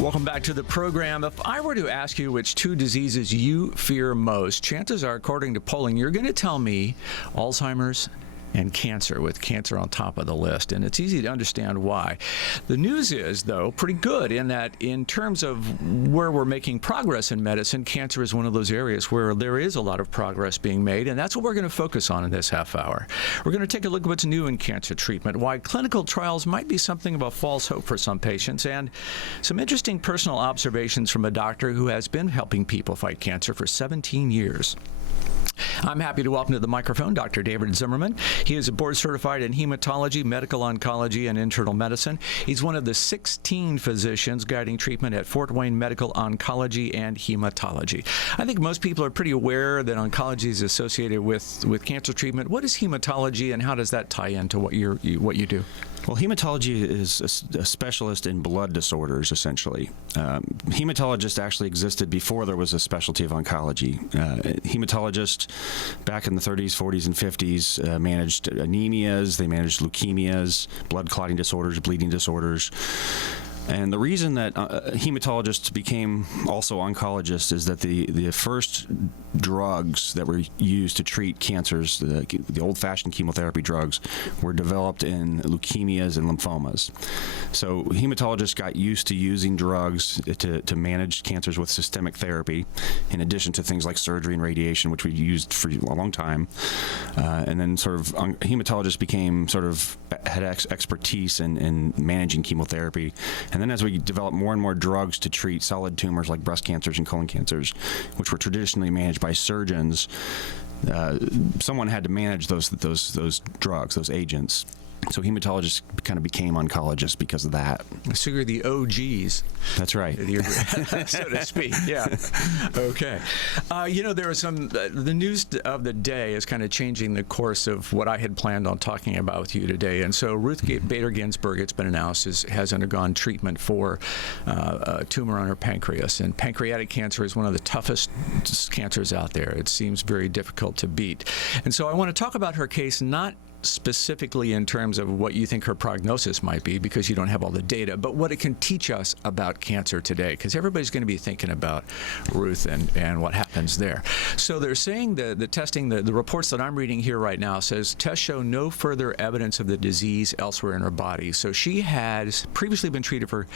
Welcome back to the program. If I were to ask you which two diseases you fear most, chances are, according to polling, you're going to tell me Alzheimer's and cancer, with cancer on top of the list. And it's easy to understand why. The news is, though, pretty good in that in terms of where we're making progress in medicine, cancer is one of those areas where there is a lot of progress being made, and that's what we're going to focus on in this half hour. We're going to take a look at what's new in cancer treatment, why clinical trials might be something of a false hope for some patients, and some interesting personal observations from a doctor who has been helping people fight cancer for 17 years. I'm happy to welcome to the microphone Dr. David Zimmerman. He is a board-certified in hematology, medical oncology, and internal medicine. He's one of the 16 physicians guiding treatment at Fort Wayne Medical Oncology and Hematology. I think most people are pretty aware that oncology is associated with cancer treatment. What is hematology, and how does that tie into what you do? Well, hematology is a specialist in blood disorders, essentially. Hematologists actually existed before there was a specialty of oncology. Hematologists back in the 30s, 40s, and 50s managed anemias, they managed leukemias, blood clotting disorders, bleeding disorders. And the reason that hematologists became also oncologists is that the first drugs that were used to treat cancers, the old-fashioned chemotherapy drugs, were developed in leukemias and lymphomas. So hematologists got used to using drugs to manage cancers with systemic therapy, in addition to things like surgery and radiation, which we used for a long time. And then hematologists had expertise in managing chemotherapy. And then as we developed more and more drugs to treat solid tumors like breast cancers and colon cancers, which were traditionally managed by surgeons, someone had to manage those drugs, those agents. So hematologists kind of became oncologists because of that. So you're the OGs. That's right. So to speak, yeah. Okay. There was the news of the day is kind of changing the course of what I had planned on talking about with you today. And so Ruth Bader Ginsburg, it's been announced, has undergone treatment for a tumor on her pancreas. And pancreatic cancer is one of the toughest cancers out there. It seems very difficult to beat. And so I want to talk about her case, not specifically in terms of what you think her prognosis might be, because you don't have all the data, but what it can teach us about cancer today, because everybody's going to be thinking about Ruth and what happens there. So they're saying the testing, the reports that I'm reading here right now says tests show no further evidence of the disease elsewhere in her body. So she has previously been treated for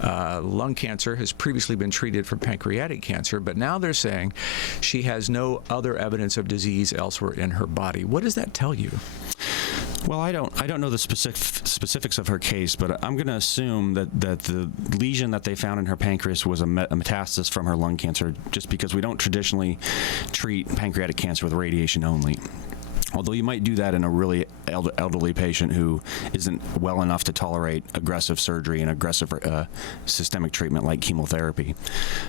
lung cancer, has previously been treated for pancreatic cancer, but now they're saying she has no other evidence of disease elsewhere in her body. What does that tell you? Well, I don't know the specifics of her case, but I'm going to assume that the lesion that they found in her pancreas was a metastasis from her lung cancer, just because we don't traditionally treat pancreatic cancer with radiation only. Although you might do that in a really elderly patient who isn't well enough to tolerate aggressive surgery and aggressive systemic treatment like chemotherapy.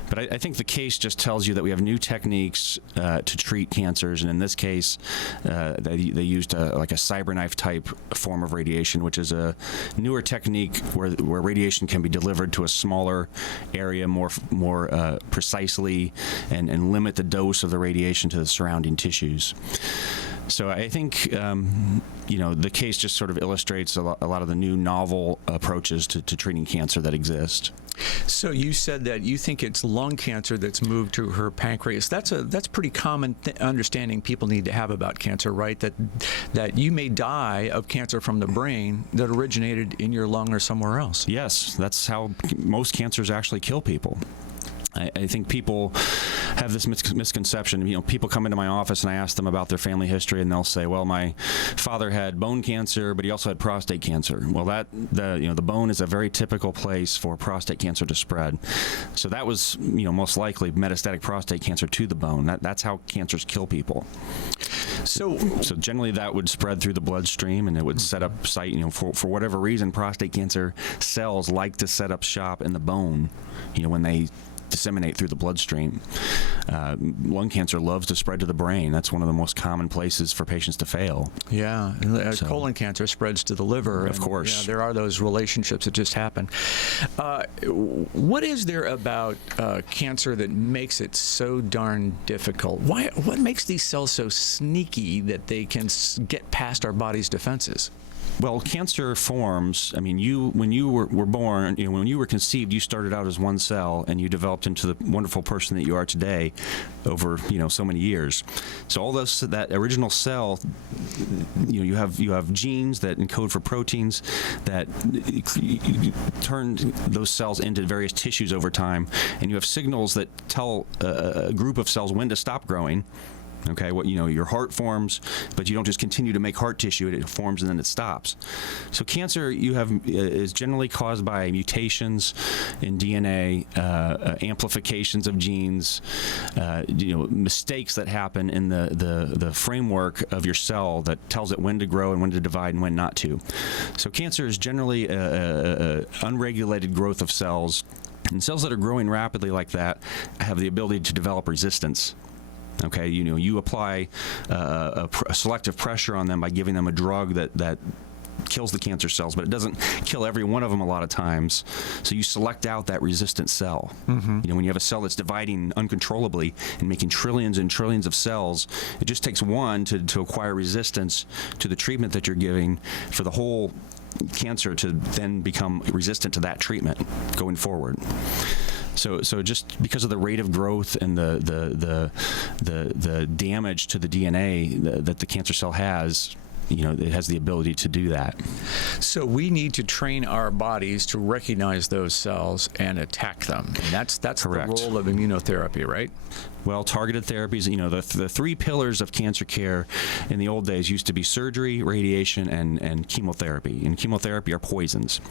But I think the case just tells you that we have new techniques to treat cancers, and in this case, they used like a cyberknife type form of radiation, which is a newer technique where radiation can be delivered to a smaller area more precisely and limit the dose of the radiation to the surrounding tissues. So I think, the case just sort of illustrates a lot of the new novel approaches to treating cancer that exist. So you said that you think it's lung cancer that's moved to her pancreas. That's pretty common understanding people need to have about cancer, right? That you may die of cancer from the brain that originated in your lung or somewhere else. Yes, that's how most cancers actually kill people. I think people have this misconception. People come into my office and I ask them about their family history, and they'll say, "Well, my father had bone cancer, but he also had prostate cancer." Well, the bone is a very typical place for prostate cancer to spread. So that was, most likely metastatic prostate cancer to the bone. That's how cancers kill people. So generally that would spread through the bloodstream, and it would set up site. For whatever reason, prostate cancer cells like to set up shop in the bone. When they disseminate through the bloodstream. Lung cancer loves to spread to the brain. That's one of the most common places for patients to fail. Yeah, colon cancer spreads to the liver. Of course. Yeah, there are those relationships that just happen. What is there about cancer that makes it so darn difficult? What makes these cells so sneaky that they can get past our body's defenses? Well, cancer forms. I mean, when you were born, when you were conceived, you started out as one cell, and you developed into the wonderful person that you are today over so many years. So all that original cell, you have genes that encode for proteins that turn those cells into various tissues over time, and you have signals that tell a group of cells when to stop growing. Okay, your heart forms, but you don't just continue to make heart tissue. It forms and then it stops. So cancer is generally caused by mutations in DNA, amplifications of genes, mistakes that happen in the framework of your cell that tells it when to grow and when to divide and when not to. So cancer is generally a unregulated growth of cells, and cells that are growing rapidly like that have the ability to develop resistance. Okay, you apply a selective pressure on them by giving them a drug that kills the cancer cells, but it doesn't kill every one of them a lot of times. So you select out that resistant cell. Mm-hmm. When you have a cell that's dividing uncontrollably and making trillions and trillions of cells, it just takes one to acquire resistance to the treatment that you're giving for the whole cancer to then become resistant to that treatment going forward. So just because of the rate of growth and the damage to the DNA that the cancer cell has, it has the ability to do that. So we need to train our bodies to recognize those cells and attack them. And that's Correct. The role of immunotherapy, right? Well, targeted therapies, the three pillars of cancer care in the old days used to be surgery, radiation, and chemotherapy. And chemotherapy are poisons.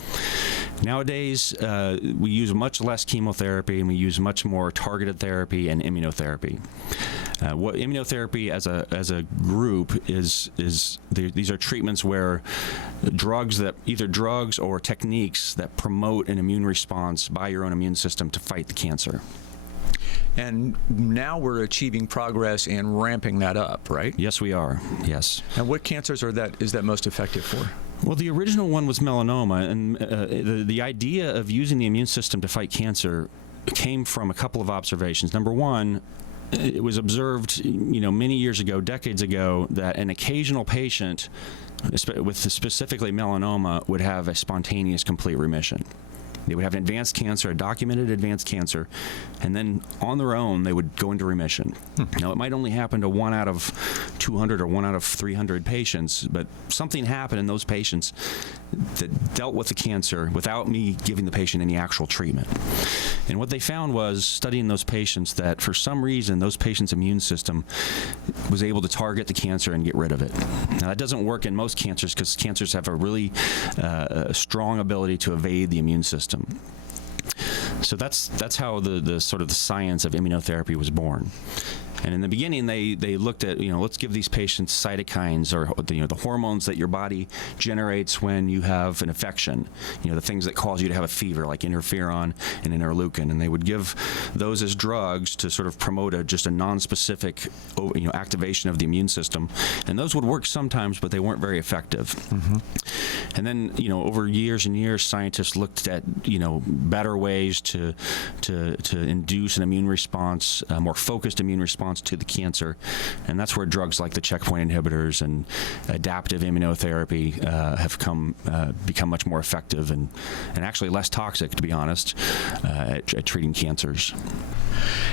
Nowadays, we use much less chemotherapy, and we use much more targeted therapy and immunotherapy. What immunotherapy as a group is these are treatments where either drugs or techniques that promote an immune response by your own immune system to fight the cancer. And now we're achieving progress and ramping that up, right? Yes, we are. Yes. And what cancers is that most effective for? Well, the original one was melanoma, and the idea of using the immune system to fight cancer came from a couple of observations. Number one, it was observed, many years ago, decades ago, that an occasional patient with specifically melanoma would have a spontaneous complete remission. They would have an advanced cancer, a documented advanced cancer, and then on their own, they would go into remission. Now, it might only happen to 1 out of 200 or 1 out of 300 patients, but something happened in those patients that dealt with the cancer without me giving the patient any actual treatment. And what they found was, studying those patients, that for some reason, those patients' immune system was able to target the cancer and get rid of it. Now, that doesn't work in most cancers because cancers have a really strong ability to evade the immune system. So that's how the sort of the science of immunotherapy was born. And in the beginning, they looked at, let's give these patients cytokines, or the hormones that your body generates when you have an infection, the things that cause you to have a fever, like interferon and interleukin, and they would give those as drugs to sort of promote just a non-specific activation of the immune system. And those would work sometimes, but they weren't very effective. Mm-hmm. And then over years and years, scientists looked at better ways to induce an immune response, a more focused immune response to the cancer, and that's where drugs like the checkpoint inhibitors and adaptive immunotherapy have become much more effective and actually less toxic, to be honest, at treating cancers.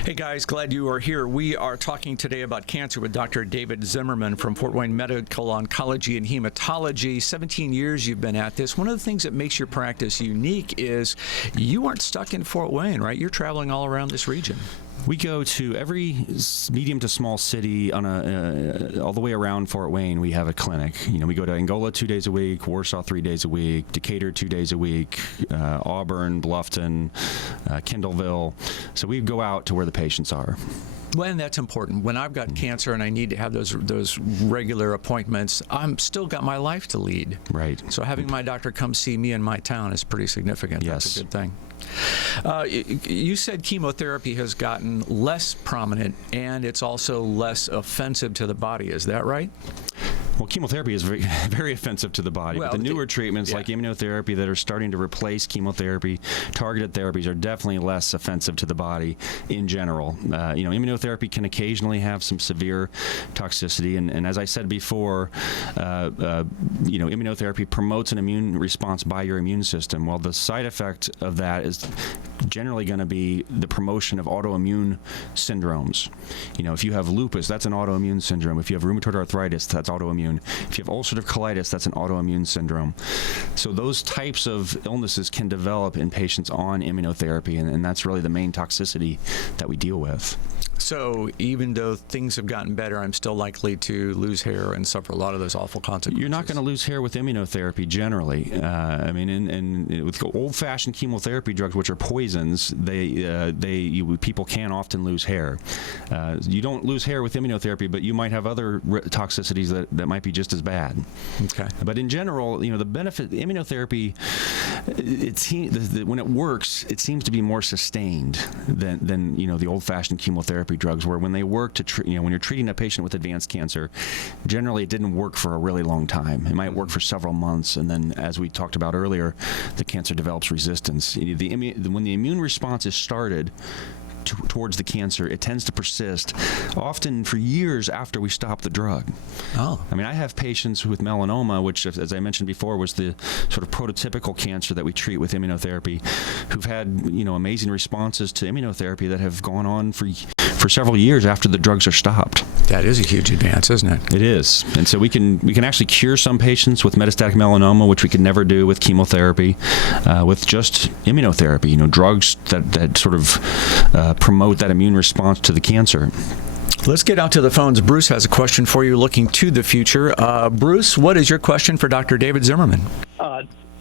Hey guys, glad you are here. We are talking today about cancer with Dr. David Zimmerman from Fort Wayne Medical Oncology and Hematology. 17 years you've been at this. One of the things that makes your practice unique is you aren't stuck in Fort Wayne, right? You're traveling all around this region. We go to every medium to small city all the way around Fort Wayne. We have a clinic. We go to Angola 2 days a week, Warsaw 3 days a week, Decatur 2 days a week, Auburn, Bluffton, Kendallville. So we go out to where the patients are. Well, and that's important. When I've got cancer and I need to have those regular appointments, I'm still got my life to lead. Right. So having my doctor come see me in my town is pretty significant. Yes. That's a good thing. You said chemotherapy has gotten less prominent and it's also less offensive to the body. Is that right? Well, chemotherapy is very, very offensive to the body. Well, but the newer treatments like immunotherapy that are starting to replace chemotherapy, targeted therapies are definitely less offensive to the body in general. Immunotherapy can occasionally have some severe toxicity, and as I said before, immunotherapy promotes an immune response by your immune system. Well, the side effect of that is generally going to be the promotion of autoimmune syndromes. If you have lupus, that's an autoimmune syndrome. If you have rheumatoid arthritis, that's autoimmune. If you have ulcerative colitis, that's an autoimmune syndrome. So those types of illnesses can develop in patients on immunotherapy, and that's really the main toxicity that we deal with. So even though things have gotten better, I'm still likely to lose hair and suffer a lot of those awful consequences. You're not going to lose hair with immunotherapy generally. With old-fashioned chemotherapy drugs, which are poisons, people can often lose hair. You don't lose hair with immunotherapy, but you might have other toxicities that might be just as bad. Okay. But in general, the benefit immunotherapy, when it works, it seems to be more sustained than the old-fashioned chemotherapy drugs, where when they work when you're treating a patient with advanced cancer, generally it didn't work for a really long time. It might work for several months, and then, as we talked about earlier, the cancer develops resistance. When the immune response is started towards the cancer, it tends to persist often for years after we stop the drug. Oh. I have patients with melanoma, which, as I mentioned before, was the sort of prototypical cancer that we treat with immunotherapy, who've had amazing responses to immunotherapy that have gone on for several years after the drugs are stopped. That is a huge advance, isn't it? It is. And so we can actually cure some patients with metastatic melanoma, which we could never do with chemotherapy, with just immunotherapy, drugs that sort of promote that immune response to the cancer. Let's get out to the phones. Bruce has a question for you looking to the future. Bruce, what is your question for Dr. David Zimmerman?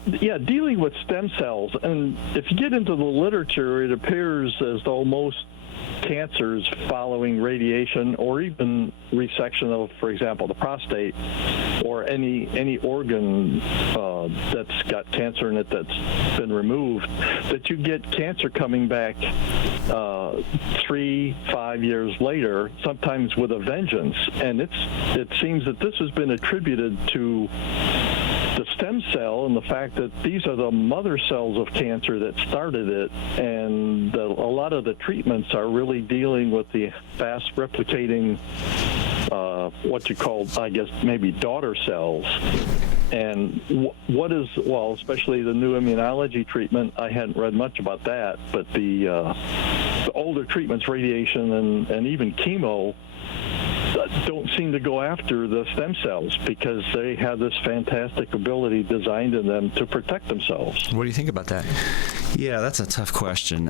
Dealing with stem cells. And if you get into the literature, it appears as though most cancers following radiation or even resection of, for example, the prostate or any organ that's got cancer in it that's been removed, that you get cancer coming back 3-5 years later, sometimes with a vengeance. And it seems that this has been attributed to the stem cell and the fact that these are the mother cells of cancer that started it, and a lot of the treatments are really dealing with the fast replicating what you call, I guess, maybe daughter cells. And especially the new immunology treatment, I hadn't read much about that, but the older treatments, radiation and even chemo, don't seem to go after the stem cells because they have this fantastic ability designed in them to protect themselves. What do you think about that? Yeah, that's a tough question.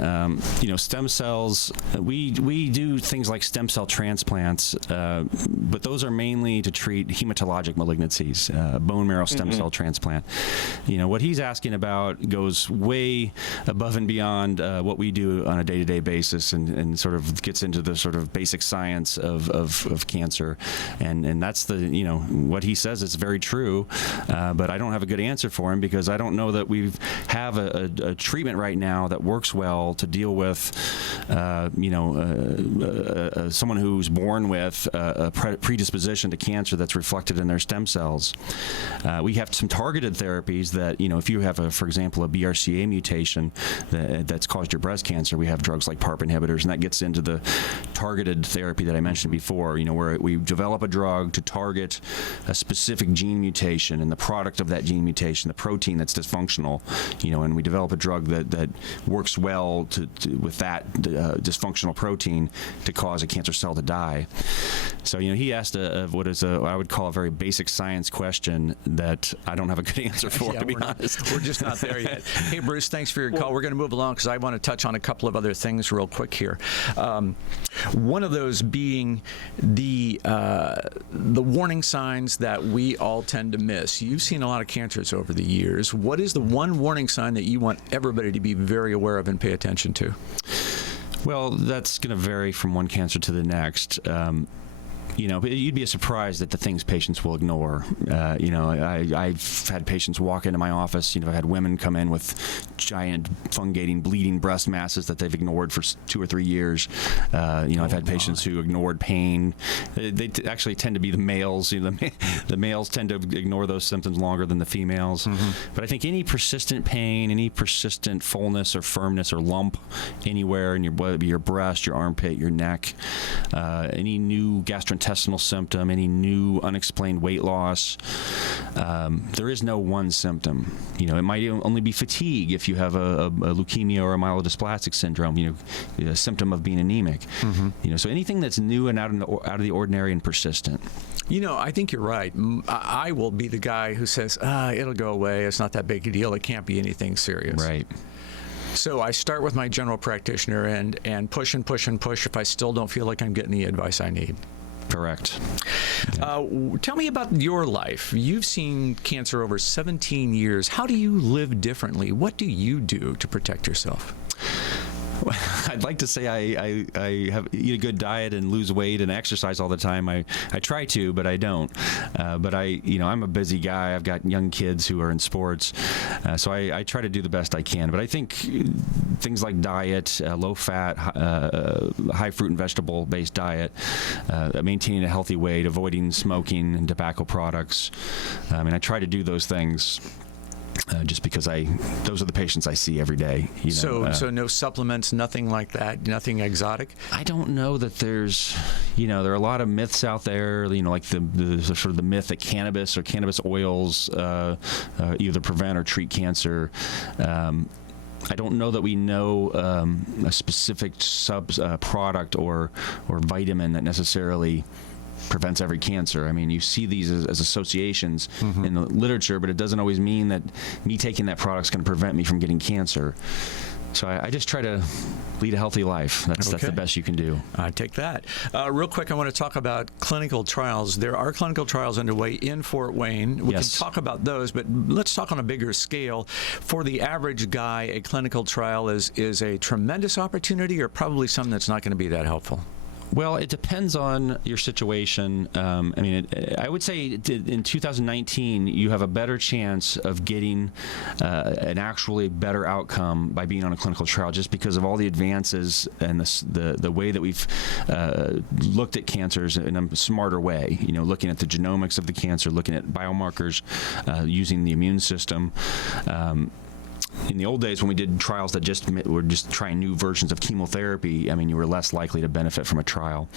Stem cells, we do things like stem cell transplants, but those are mainly to treat hematologic malignancies, bone marrow stem cell transplant. What he's asking about goes way above and beyond what we do on a day-to-day basis and sort of gets into the sort of basic science of cancer. And that's what he says is very true, but I don't have a good answer for him because I don't know that we have a treatment right now that works well to deal with someone who's born with a predisposition to cancer that's reflected in their stem cells. We have some targeted therapies that, if you have, for example, a BRCA mutation that's caused your breast cancer, we have drugs like PARP inhibitors, and that gets into the targeted therapy that I mentioned before, where we develop a drug to target a specific gene mutation and the product of that gene mutation, the protein that's dysfunctional, and we develop a drug that works well with that dysfunctional protein to cause a cancer cell to die. So, he asked what is I would call a very basic science question that I don't have a good answer for, to be honest. We're just not there yet. Hey, Bruce, thanks for your call. We're going to move along because I want to touch on a couple of other things real quick here. One of those being the warning signs that we all tend to miss. You've seen a lot of cancers over the years. What is the one warning sign that you want everybody to be very aware of and pay attention to? Well, that's going to vary from one cancer to the next. But you'd be surprised at the things patients will ignore. I've had patients walk into my office. I've had women come in with giant fungating, bleeding breast masses that they've ignored for 2 or 3 years. I've had patients who ignored pain. They actually tend to be the males. The males tend to ignore those symptoms longer than the females. Mm-hmm. But I think any persistent pain, any persistent fullness or firmness or lump anywhere in your breast, your armpit, your neck, any new gastrointestinal symptom, any new unexplained weight loss, there is no one symptom. It might only be fatigue if you have a leukemia or a myelodysplastic syndrome, a symptom of being anemic. Mm-hmm. So anything that's new and out of the ordinary and persistent. I think you're right. I will be the guy who says, it'll go away. It's not that big a deal. It can't be anything serious. Right. So I start with my general practitioner and push and push and push if I still don't feel like I'm getting the advice I need. Correct. Yeah. Tell me about your life. You've seen cancer over 17 years. How do you live differently? What do you do to protect yourself? I'd like to say I eat a good diet and lose weight and exercise all the time. I try to, but I don't. But I'm a busy guy. I've got young kids who are in sports, so I try to do the best I can. But I think things like diet, low fat, high fruit and vegetable based diet, maintaining a healthy weight, avoiding smoking and tobacco products. I try to do those things. Just because those are the patients I see every day. So no supplements, nothing like that, nothing exotic? I don't know that there's, there are a lot of myths out there, like the sort of the myth that cannabis or cannabis oils either prevent or treat cancer. I don't know that we know a specific product or vitamin that necessarily prevents every cancer. You see these as associations mm-hmm. in the literature, but it doesn't always mean that me taking that product is going to prevent me from getting cancer. So I just try to lead a healthy life. That's the best you can do. I take that. Real quick, I want to talk about clinical trials. There are clinical trials underway in Fort Wayne. We can talk about those, but let's talk on a bigger scale. For the average guy, a clinical trial is a tremendous opportunity or probably something that's not going to be that helpful? Well, it depends on your situation. I would say in 2019, you have a better chance of getting an actually better outcome by being on a clinical trial, just because of all the advances and the way that we've looked at cancers in a smarter way. Looking at the genomics of the cancer, looking at biomarkers, using the immune system. In the old days, when we did trials that were just trying new versions of chemotherapy, you were less likely to benefit from a trial.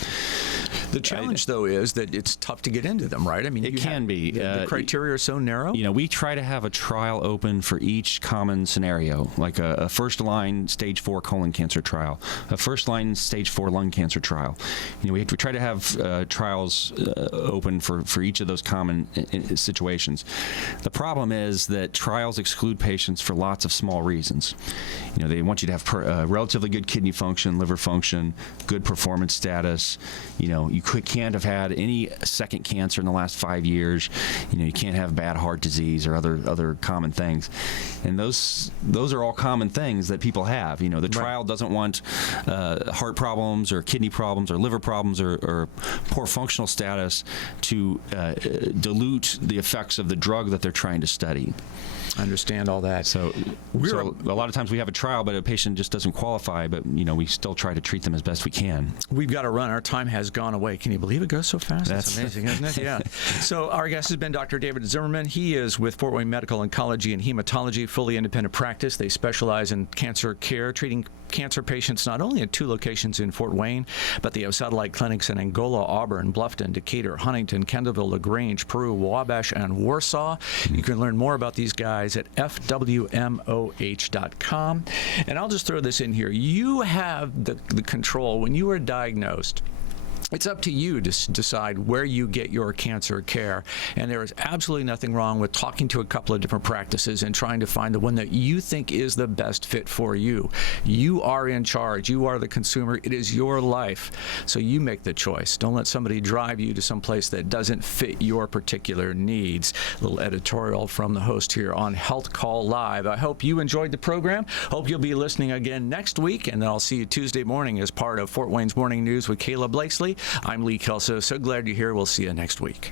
The challenge, though, is that it's tough to get into them, right? It can be. The criteria are so narrow. We try to have a trial open for each common scenario, like a first-line stage 4 colon cancer trial, a first-line stage 4 lung cancer trial. We try to have trials open for each of those common situations. The problem is that trials exclude patients for lots of small reasons. They want you to have relatively good kidney function, liver function, good performance status. You can't have had any second cancer in the last 5 years. You can't have bad heart disease or other common things. And those are all common things that people have. The trial doesn't want heart problems or kidney problems or liver problems or poor functional status to dilute the effects of the drug that they're trying to study. I understand all that. So a lot of times we have a trial, but a patient just doesn't qualify, but we still try to treat them as best we can. We've got to run. Our time has gone away. Can you believe it goes so fast? That's amazing, isn't it? Yeah. So our guest has been Dr. David Zimmerman. He is with Fort Wayne Medical Oncology and Hematology, fully independent practice. They specialize in cancer care, treating cancer patients not only at 2 locations in Fort Wayne, but they have satellite clinics in Angola, Auburn, Bluffton, Decatur, Huntington, Kendallville, LaGrange, Peru, Wabash, and Warsaw. You can learn more about these guys at fwmoh.com. And I'll just throw this in here. You have the control. When you are diagnosed, it's up to you to decide where you get your cancer care. And there is absolutely nothing wrong with talking to a couple of different practices and trying to find the one that you think is the best fit for you. You are in charge. You are the consumer. It is your life. So you make the choice. Don't let somebody drive you to some place that doesn't fit your particular needs. A little editorial from the host here on HealthCall Live. I hope you enjoyed the program. Hope you'll be listening again next week. And then I'll see you Tuesday morning as part of Fort Wayne's Morning News with Caleb Blakesley. I'm Lee Kelso. So glad you're here. We'll see you next week.